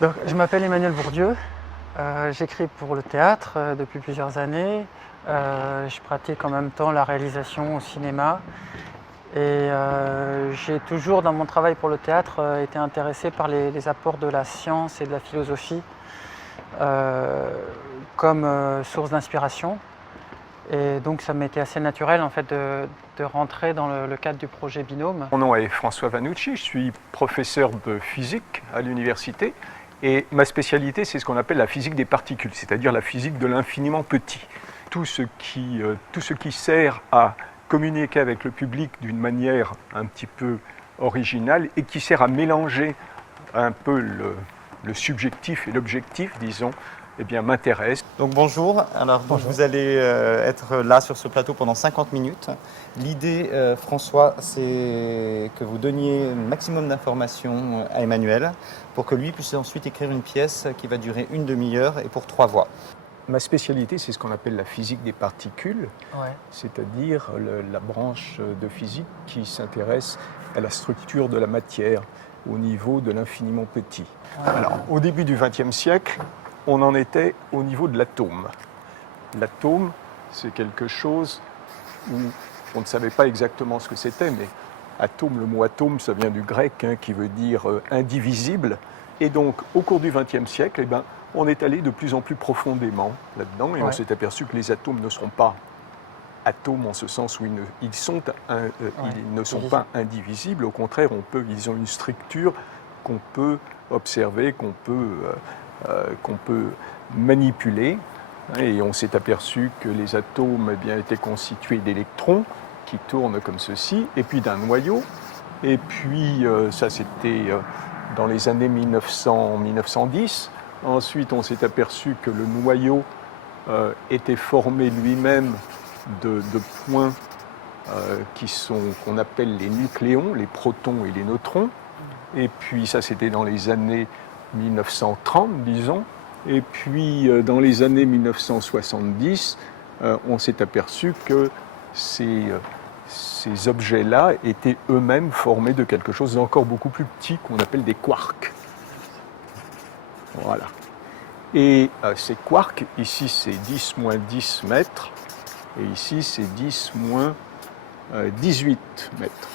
Donc, je m'appelle Emmanuel Bourdieu, j'écris pour le théâtre depuis plusieurs années. Je pratique en même temps la réalisation au cinéma et j'ai toujours dans mon travail pour le théâtre été intéressé par les apports de la science et de la philosophie comme source d'inspiration. Et donc ça m'était assez naturel en fait de rentrer dans le cadre du projet Binôme. Mon nom est François Vanucci, je suis professeur de physique à l'université et ma spécialité c'est ce qu'on appelle la physique des particules, c'est-à-dire la physique de l'infiniment petit. Tout ce qui sert à communiquer avec le public d'une manière un petit peu originale et qui sert à mélanger un peu le subjectif et l'objectif, disons, eh bien, m'intéresse. Donc bonjour, Bonjour. vous allez être là sur ce plateau pendant 50 minutes. L'idée, François, c'est que vous donniez un maximum d'informations à Emmanuel pour que lui puisse ensuite écrire une pièce qui va durer une demi-heure et pour 3 voix. Ma spécialité, c'est ce qu'on appelle la physique des particules, Ouais. c'est-à-dire la branche de physique qui s'intéresse à la structure de la matière au niveau de l'infiniment petit. Alors, au début du XXe siècle, on en était au niveau de l'atome. L'atome, c'est quelque chose où on ne savait pas exactement ce que c'était, mais atome, le mot atome, ça vient du grec, qui veut dire indivisible. Et donc, au cours du XXe siècle, eh ben, on est allé de plus en plus profondément là-dedans et on s'est aperçu que les atomes ne seront pas atomes en ce sens où ils ne sont pas indivisibles. Au contraire, ils ont une structure qu'on peut observer, qu'on peut manipuler. Et on s'est aperçu que les atomes eh bien, étaient constitués d'électrons qui tournent comme ceci, et puis d'un noyau. Et puis, ça c'était dans les années 1910. Ensuite, on s'est aperçu que le noyau était formé lui-même de points qu'on appelle les nucléons, les protons et les neutrons. Et puis, ça c'était dans les années 1930, disons. Et puis, dans les années 1970, on s'est aperçu que ces objets-là étaient eux-mêmes formés de quelque chose d'encore beaucoup plus petit qu'on appelle des quarks. Voilà. Et ces quarks, ici c'est 10 moins 10 mètres, et ici c'est 10 moins 18 mètres.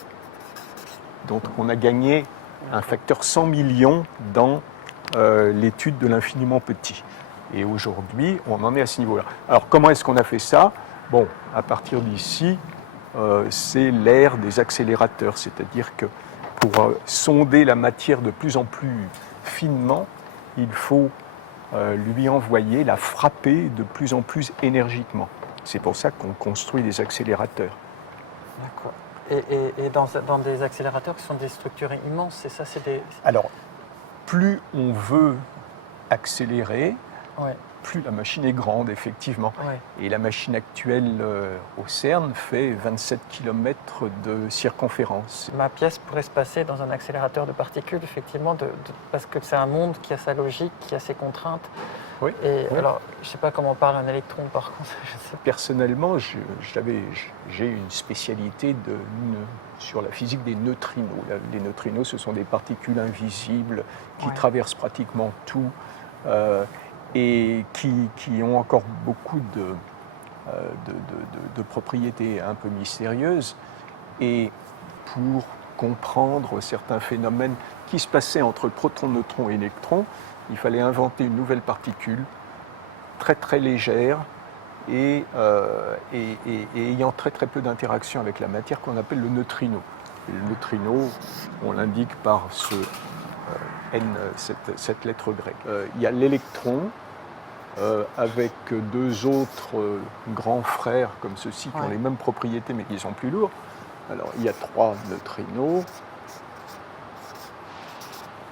Donc on a gagné un facteur 100 millions dans l'étude de l'infiniment petit. Et aujourd'hui, on en est à ce niveau-là. Alors comment est-ce qu'on a fait ça? Bon, à partir d'ici, c'est l'ère des accélérateurs, c'est-à-dire que pour sonder la matière de plus en plus finement, il faut lui envoyer, la frapper de plus en plus énergiquement. C'est pour ça qu'on construit des accélérateurs. D'accord. Et dans des accélérateurs qui sont des structures immenses, c'est ça, c'est des... Alors, plus on veut accélérer, Ouais. plus la machine est grande, effectivement. Ouais. Et la machine actuelle au CERN fait 27 km de circonférence. Ma pièce pourrait se passer dans un accélérateur de particules, effectivement, parce que c'est un monde qui a sa logique, qui a ses contraintes. Oui. Et Oui. alors, je ne sais pas comment parle un électron, par contre. Je sais pas. Personnellement, j'ai une spécialité sur la physique des neutrinos. Les neutrinos, ce sont des particules invisibles qui traversent pratiquement tout et qui ont encore beaucoup de propriétés un peu mystérieuses. Et pour comprendre certains phénomènes qui se passaient entre protons, neutrons et électrons, il fallait inventer une nouvelle particule très très légère et ayant très très peu d'interaction avec la matière qu'on appelle le neutrino. Et le neutrino, on l'indique par N, cette lettre grecque. Il y a l'électron avec deux autres grands frères comme ceux-ci qui ont les mêmes propriétés mais qui sont plus lourds. Alors il y a 3 neutrinos.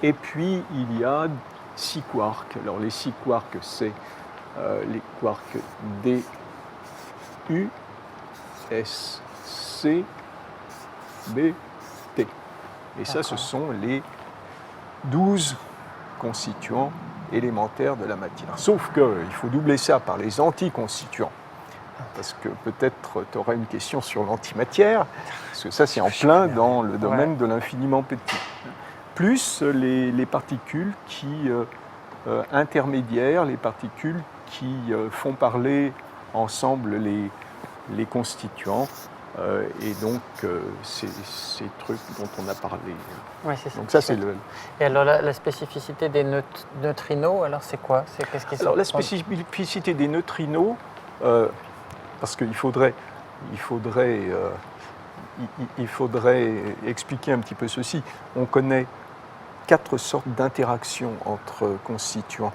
Et puis il y a 6 quarks. Alors les 6 quarks, c'est les quarks D, U, S, C, B, T. Et ça, ce sont les 12 constituants élémentaire de la matière. Sauf qu'il faut doubler ça par les anticonstituants. Parce que peut-être tu auras une question sur l'antimatière, parce que ça c'est en plein dans le domaine de l'infiniment petit. Plus les particules qui intermédiaires, les particules qui font parler ensemble les constituants, et donc ces trucs dont on a parlé. Ouais, c'est ça. Donc ça c'est le... Et alors la spécificité des neutrinos, alors c'est quoi? Qu'est-ce qui Alors la spécificité des neutrinos, parce qu'il faudrait expliquer un petit peu ceci. On connaît 4 sortes d'interactions entre constituants.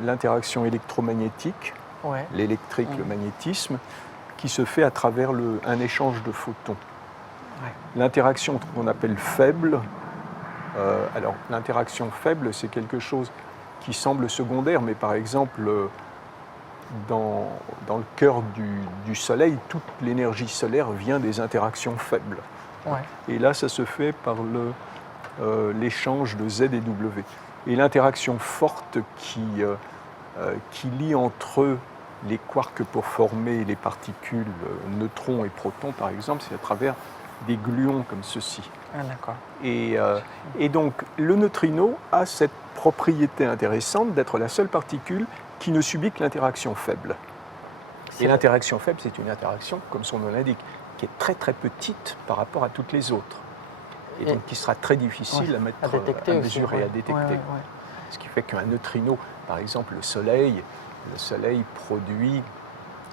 L'interaction électromagnétique, Ouais. l'électrique, le magnétisme, qui se fait à travers un échange de photons. Ouais. L'interaction qu'on appelle faible, alors l'interaction faible, c'est quelque chose qui semble secondaire, mais par exemple, dans le cœur du Soleil, toute l'énergie solaire vient des interactions faibles. Ouais. Et là, ça se fait par l'échange de Z et W. Et l'interaction forte qui lie entre eux les quarks pour former les particules neutrons et protons, par exemple, c'est à travers des gluons comme ceci. Ah, d'accord. Et donc, le neutrino a cette propriété intéressante d'être la seule particule qui ne subit que l'interaction faible. Et l'interaction faible, c'est une interaction, comme son nom l'indique, qui est très très petite par rapport à toutes les autres. Et donc qui sera très difficile à détecter, à mesurer, aussi, à détecter. Ce qui fait qu'un neutrino, par exemple le Soleil produit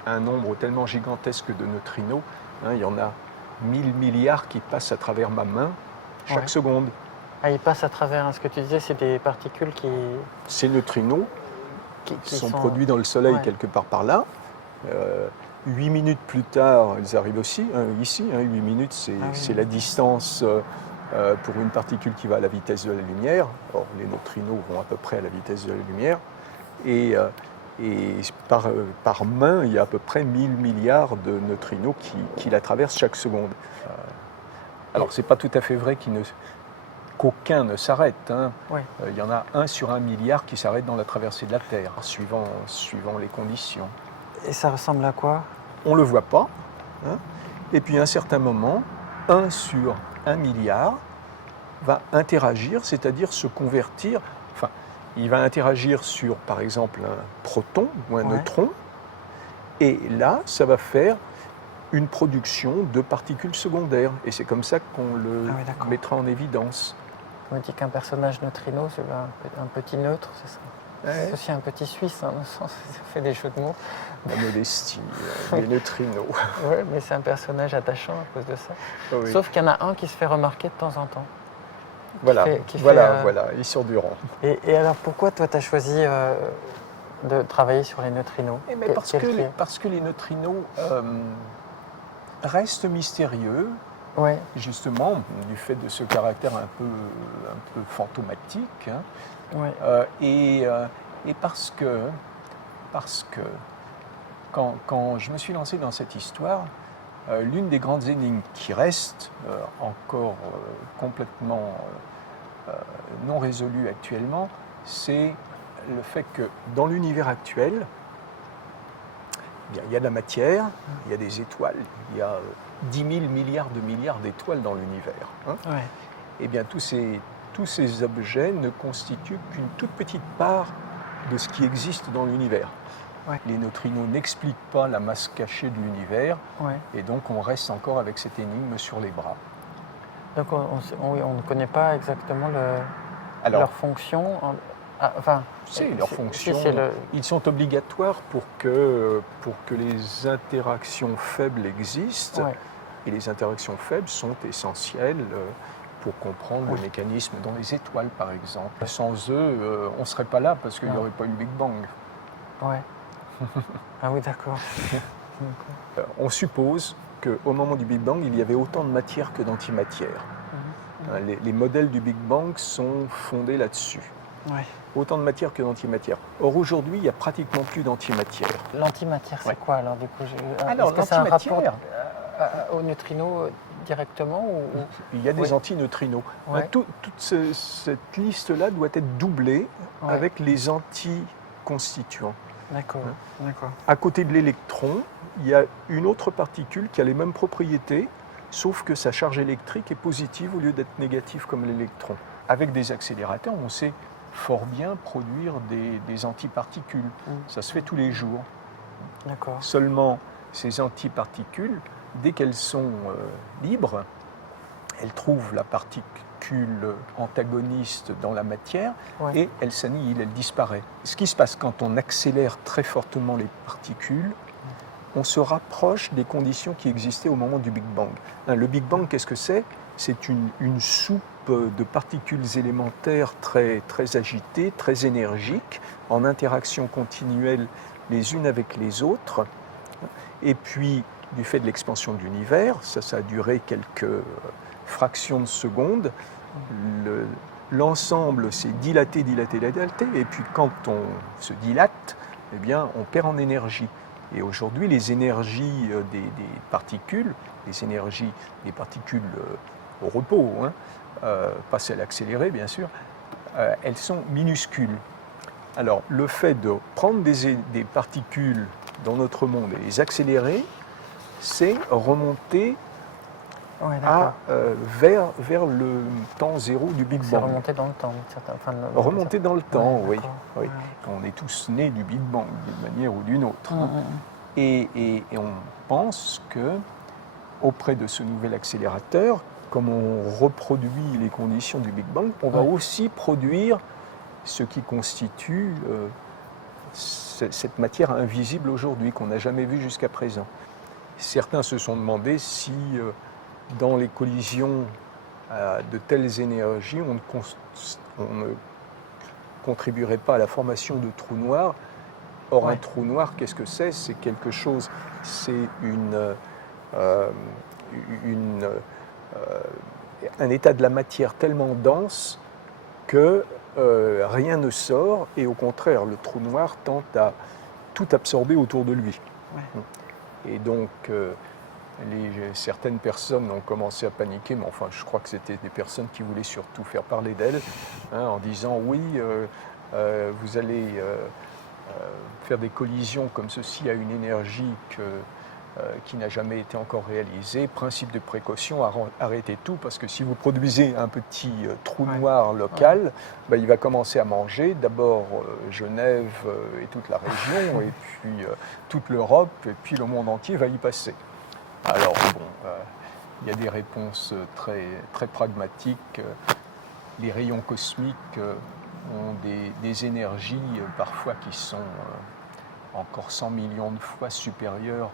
un nombre tellement gigantesque de neutrinos, il y en a 1000 milliards qui passent à travers ma main chaque seconde. Ah, ils passent à travers, ce que tu disais, c'est des particules qui... Ces neutrinos qui sont produits dans le Soleil quelque part par là. 8 minutes plus tard, ils arrivent aussi, ici. 8 minutes, c'est la distance pour une particule qui va à la vitesse de la lumière. Or, les neutrinos vont à peu près à la vitesse de la lumière. Et par main, il y a à peu près 1000 milliards de neutrinos qui la traversent chaque seconde. Alors, ce n'est pas tout à fait vrai qu'aucun ne s'arrête. Il y en a 1 sur 1 milliard qui s'arrête dans la traversée de la Terre, suivant les conditions. Et ça ressemble à quoi? On ne le voit pas. Et puis à un certain moment, 1 sur 1 milliard va interagir, c'est-à-dire se convertir. Enfin, il va interagir sur, par exemple, un proton ou un neutron. Et là, ça va faire une production de particules secondaires. Et c'est comme ça qu'on le mettra en évidence. On dit qu'un personnage neutrino, c'est un petit neutre, c'est ça? C'est aussi un petit Suisse, dans le sens, ça fait des jeux de mots. La modestie, les neutrinos. Oui, mais c'est un personnage attachant à cause de ça. Oui. Sauf qu'il y en a un qui se fait remarquer de temps en temps. Voilà, ils sont du rang. Et alors pourquoi toi tu as choisi de travailler sur les neutrinos? Parce que les neutrinos restent mystérieux, justement, du fait de ce caractère un peu fantomatique. Et parce que quand je me suis lancé dans cette histoire, l'une des grandes énigmes qui reste encore complètement non résolue actuellement, c'est le fait que dans l'univers actuel, il y a de la matière, il y a des étoiles, il y a 10 000 milliards d'étoiles dans l'univers. Et bien tous ces objets ne constituent qu'une toute petite part de ce qui existe dans l'univers. Les neutrinos n'expliquent pas la masse cachée de l'univers, et donc on reste encore avec cette énigme sur les bras. Donc on ne connaît pas exactement leur fonction. Leur fonction, ils sont obligatoires pour que les interactions faibles existent, et les interactions faibles sont essentielles pour comprendre le mécanisme dans les étoiles, par exemple. Sans eux, on ne serait pas là parce qu'il n'y aurait pas eu le Big Bang. Ah oui, d'accord. On suppose qu'au moment du Big Bang, il y avait autant de matière que d'antimatière. Les modèles du Big Bang sont fondés là-dessus. Autant de matière que d'antimatière. Or, aujourd'hui, il n'y a pratiquement plus d'antimatière. L'antimatière, c'est quoi alors du coup? Alors, est-ce que c'est un rapport aux neutrinos directement ou... Il y a des Oui. antineutrinos. Ouais. Toute cette liste-là doit être doublée Ouais. avec les anticonstituants. D'accord, d'accord. À côté de l'électron, il y a une autre particule qui a les mêmes propriétés, sauf que sa charge électrique est positive au lieu d'être négative comme l'électron. Avec des accélérateurs, on sait fort bien produire des antiparticules. Ça se fait tous les jours. D'accord. Seulement, ces antiparticules, dès qu'elles sont libres, elles trouvent la particule antagoniste dans la matière Ouais. et elle s'annihile, elle disparaît. Ce qui se passe quand on accélère très fortement les particules, on se rapproche des conditions qui existaient au moment du Big Bang. Le Big Bang, qu'est-ce que c'est? C'est une soupe de particules élémentaires très, très agitées, très énergiques, en interaction continuelle les unes avec les autres. Et puis, du fait de l'expansion de l'univers, ça a duré quelques fractions de secondes, l'ensemble s'est dilaté, et puis quand on se dilate, eh bien, on perd en énergie. Et aujourd'hui, les énergies des particules, des particules au repos, pas celles accélérées bien sûr, elles sont minuscules. Alors, le fait de prendre des particules dans notre monde et les accélérer, c'est remonter Ouais, d'accord. vers le temps zéro du Big C'est Bang. remonté dans le temps. Remonter dans le temps, Ouais, oui. d'accord. Oui. Ouais. On est tous nés du Big Bang, d'une manière ou d'une autre. Et on pense que, auprès de ce nouvel accélérateur, comme on reproduit les conditions du Big Bang, on va aussi produire ce qui constitue cette matière invisible aujourd'hui, qu'on n'a jamais vue jusqu'à présent. Certains se sont demandé si, dans les collisions de telles énergies, on ne contribuerait pas à la formation de trous noirs. Or, un trou noir, qu'est-ce que c'est? C'est quelque chose, c'est un état de la matière tellement dense que rien ne sort, et au contraire, le trou noir tente à tout absorber autour de lui. Ouais. Et donc, certaines personnes ont commencé à paniquer, mais enfin, je crois que c'était des personnes qui voulaient surtout faire parler d'elles, en disant oui, vous allez faire des collisions comme ceci à une énergie qui n'a jamais été encore réalisée. Principe de précaution, arrêtez tout, parce que si vous produisez un petit trou noir local, il va commencer à manger d'abord Genève et toute la région, et puis toute l'Europe, et puis le monde entier va y passer. Alors bon, il y a des réponses très, très pragmatiques. Les rayons cosmiques ont des énergies parfois qui sont encore 100 millions de fois supérieures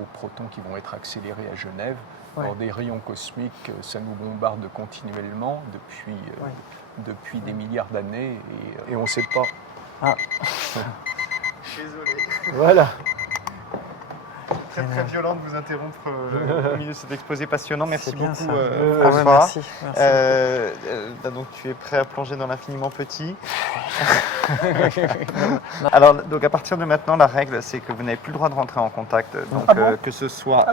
aux protons qui vont être accélérés à Genève. Ouais. Alors des rayons cosmiques, ça nous bombarde continuellement depuis des milliards d'années, et on ne sait pas. Ah. Désolé. Voilà. Très, très violent de vous interrompre au milieu de cet exposé passionnant. Merci beaucoup, merci. Donc, tu es prêt à plonger dans l'infiniment petit. Alors, donc, à partir de maintenant, la règle, c'est que vous n'avez plus le droit de rentrer en contact. Donc, que ce soit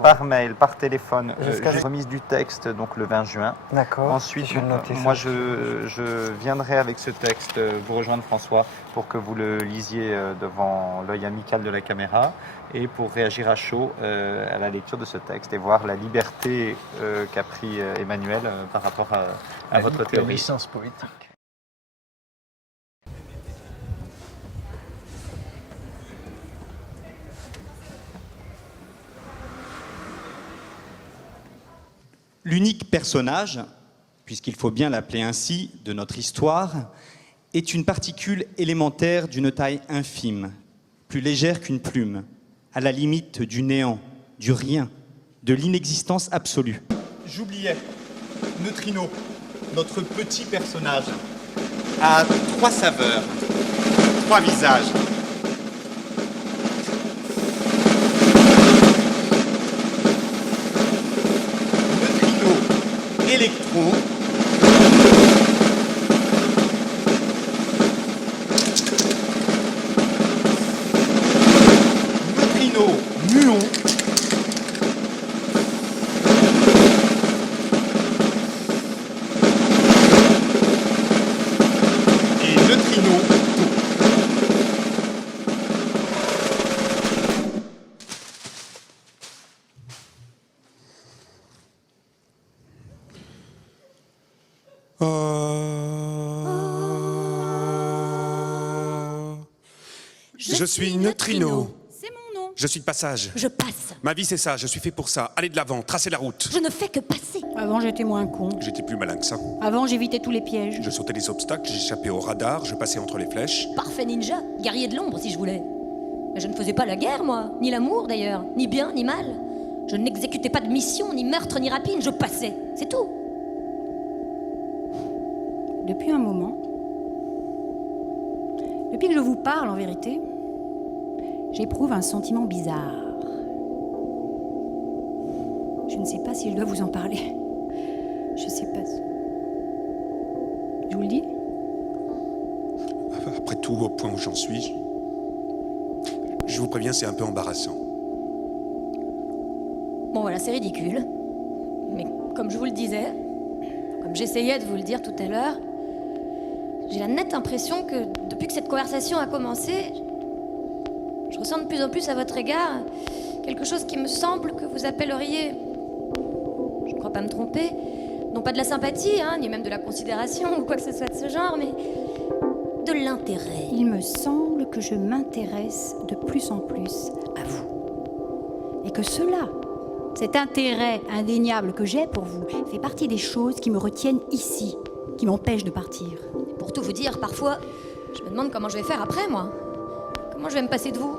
par mail, par téléphone, remise du texte, donc le 20 juin. D'accord. Ensuite, moi, je viendrai avec ce texte vous rejoindre, François, pour que vous le lisiez devant l'œil amical de la caméra, et pour réagir à chaud à la lecture de ce texte et voir la liberté qu'a pris Emmanuel par rapport à votre théorie. La licence poétique. L'unique personnage, puisqu'il faut bien l'appeler ainsi, de notre histoire, est une particule élémentaire d'une taille infime, plus légère qu'une plume, à la limite du néant, du rien, de l'inexistence absolue. J'oubliais, Neutrino, notre petit personnage, a 3 saveurs, 3 visages. Neutrino, électron, muon, Je suis neutrino. C'est mon nom. Je suis de passage. Je passe. Ma vie, c'est ça. Je suis fait pour ça. Allez de l'avant, tracez la route. Je ne fais que passer. Avant, j'étais moins con. J'étais plus malin que ça. Avant, j'évitais tous les pièges. Je sautais les obstacles, j'échappais au radar, je passais entre les flèches. Parfait ninja, guerrier de l'ombre si je voulais. Mais je ne faisais pas la guerre, moi. Ni l'amour, d'ailleurs. Ni bien, ni mal. Je n'exécutais pas de mission, ni meurtre, ni rapine. Je passais. C'est tout. Depuis un moment, depuis que je vous parle en vérité, j'éprouve un sentiment bizarre. Je ne sais pas si je dois vous en parler. Je sais pas. Je vous le dis? Après tout, au point où j'en suis, je vous préviens, c'est un peu embarrassant. Bon voilà, c'est ridicule. Mais comme je vous le disais, comme j'essayais de vous le dire tout à l'heure, j'ai la nette impression que depuis que cette conversation a commencé, je ressens de plus en plus à votre égard quelque chose qui me semble que vous appelleriez, je ne crois pas me tromper, non pas de la sympathie, hein, ni même de la considération ou quoi que ce soit de ce genre, mais de l'intérêt. Il me semble que je m'intéresse de plus en plus à vous. Et que cela, cet intérêt indéniable que j'ai pour vous, fait partie des choses qui me retiennent ici, qui m'empêchent de partir. Pour tout vous dire, parfois, je me demande comment je vais faire après, moi. Comment je vais me passer de vous?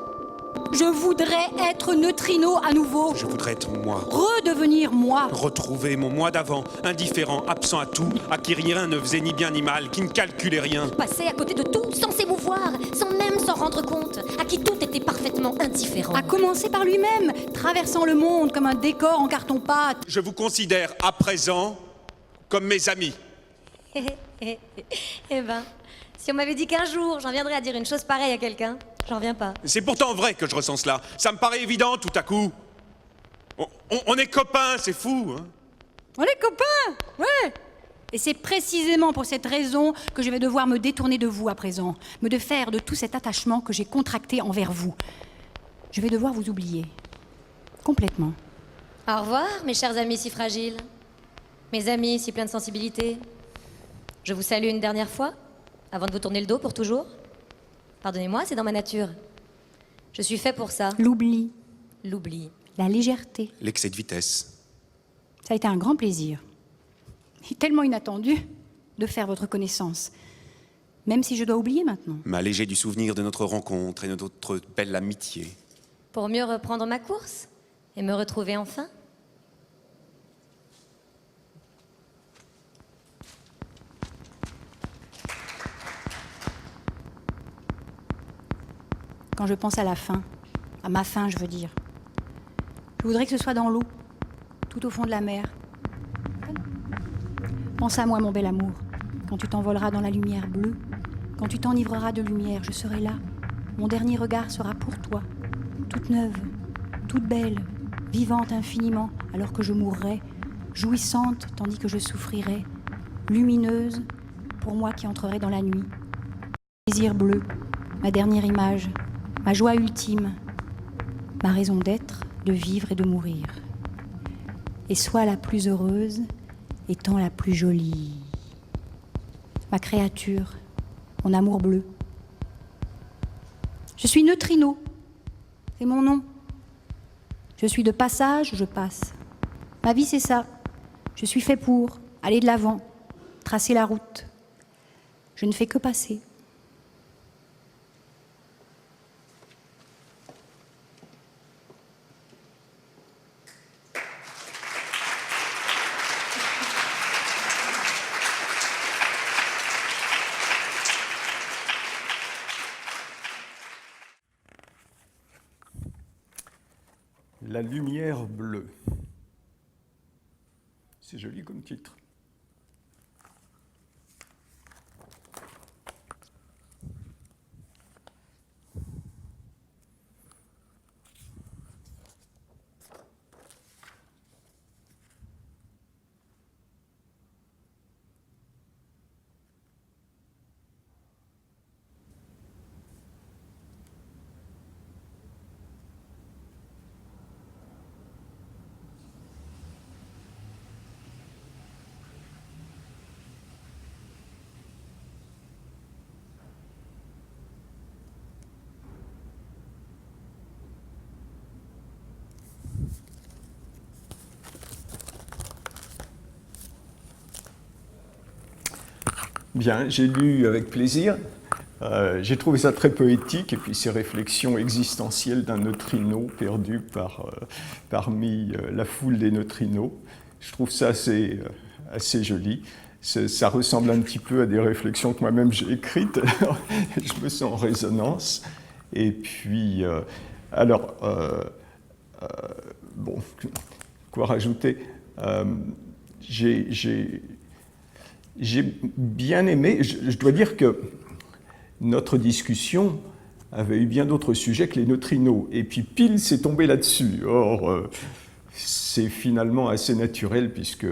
Je voudrais être neutrino à nouveau. Je voudrais être moi. Redevenir moi. Retrouver mon moi d'avant, indifférent, absent à tout, à qui rien ne faisait ni bien ni mal, qui ne calculait rien. Passer à côté de tout, sans s'émouvoir, sans même s'en rendre compte, à qui tout était parfaitement indifférent. À commencer par lui-même, traversant le monde comme un décor en carton-pâte. Je vous considère à présent comme mes amis. Eh ben, si on m'avait dit qu'un jour j'en viendrais à dire une chose pareille à quelqu'un, j'en viens pas. C'est pourtant vrai que je ressens cela. Ça me paraît évident tout à coup. On est copains, c'est fou, hein. On est copains, ouais. Et c'est précisément pour cette raison que je vais devoir me détourner de vous à présent, me défaire de tout cet attachement que j'ai contracté envers vous. Je vais devoir vous oublier. Complètement. Au revoir, mes chers amis si fragiles. Mes amis si pleins de sensibilité. Je vous salue une dernière fois, avant de vous tourner le dos pour toujours. Pardonnez-moi, c'est dans ma nature. Je suis fait pour ça. L'oubli, L'oubli. la légèreté. L'excès de vitesse. Ça a été un grand plaisir. Et tellement inattendu de faire votre connaissance. Même si je dois oublier maintenant. M'alléger du souvenir de notre rencontre et de notre belle amitié. Pour mieux reprendre ma course et me retrouver enfin. Quand je pense à la fin, à ma fin, je veux dire, je voudrais que ce soit dans l'eau, tout au fond de la mer. Pense à moi, mon bel amour, quand tu t'envoleras dans la lumière bleue, quand tu t'enivreras de lumière, je serai là. Mon dernier regard sera pour toi, toute neuve, toute belle, vivante infiniment, alors que je mourrai, jouissante tandis que je souffrirai, lumineuse pour moi qui entrerai dans la nuit. Désir bleu, ma dernière image, ma joie ultime, ma raison d'être, de vivre et de mourir. Et sois la plus heureuse, étant la plus jolie. Ma créature, mon amour bleu. Je suis neutrino, c'est mon nom. Je suis de passage, je passe. Ma vie, c'est ça. Je suis fait pour aller de l'avant, tracer la route. Je ne fais que passer. La lumière bleue. C'est joli comme titre. Bien, j'ai lu avec plaisir. J'ai trouvé ça très poétique, et puis ces réflexions existentielles d'un neutrino perdu parmi la foule des neutrinos. Je trouve ça assez joli. Ça ressemble un petit peu à des réflexions que moi-même j'ai écrites, alors je me sens en résonance. Et puis, bon, quoi rajouter? J'ai bien aimé, je dois dire que notre discussion avait eu bien d'autres sujets que les neutrinos, et puis pile c'est tombé là-dessus. Or, c'est finalement assez naturel, puisque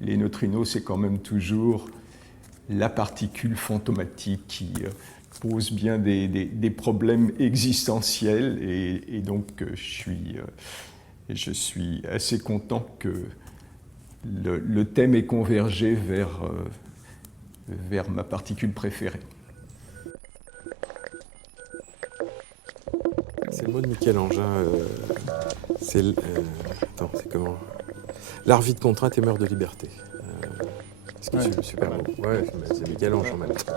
les neutrinos, c'est quand même toujours la particule fantomatique qui pose bien des problèmes existentiels, et donc je suis assez content que le thème ait convergé vers ma particule préférée. C'est le mot de Michel-Ange. C'est comment? L'art vit de contrainte et meurt de liberté. Ce qui est super beau. Ouais, c'est Michel-Ange en même temps.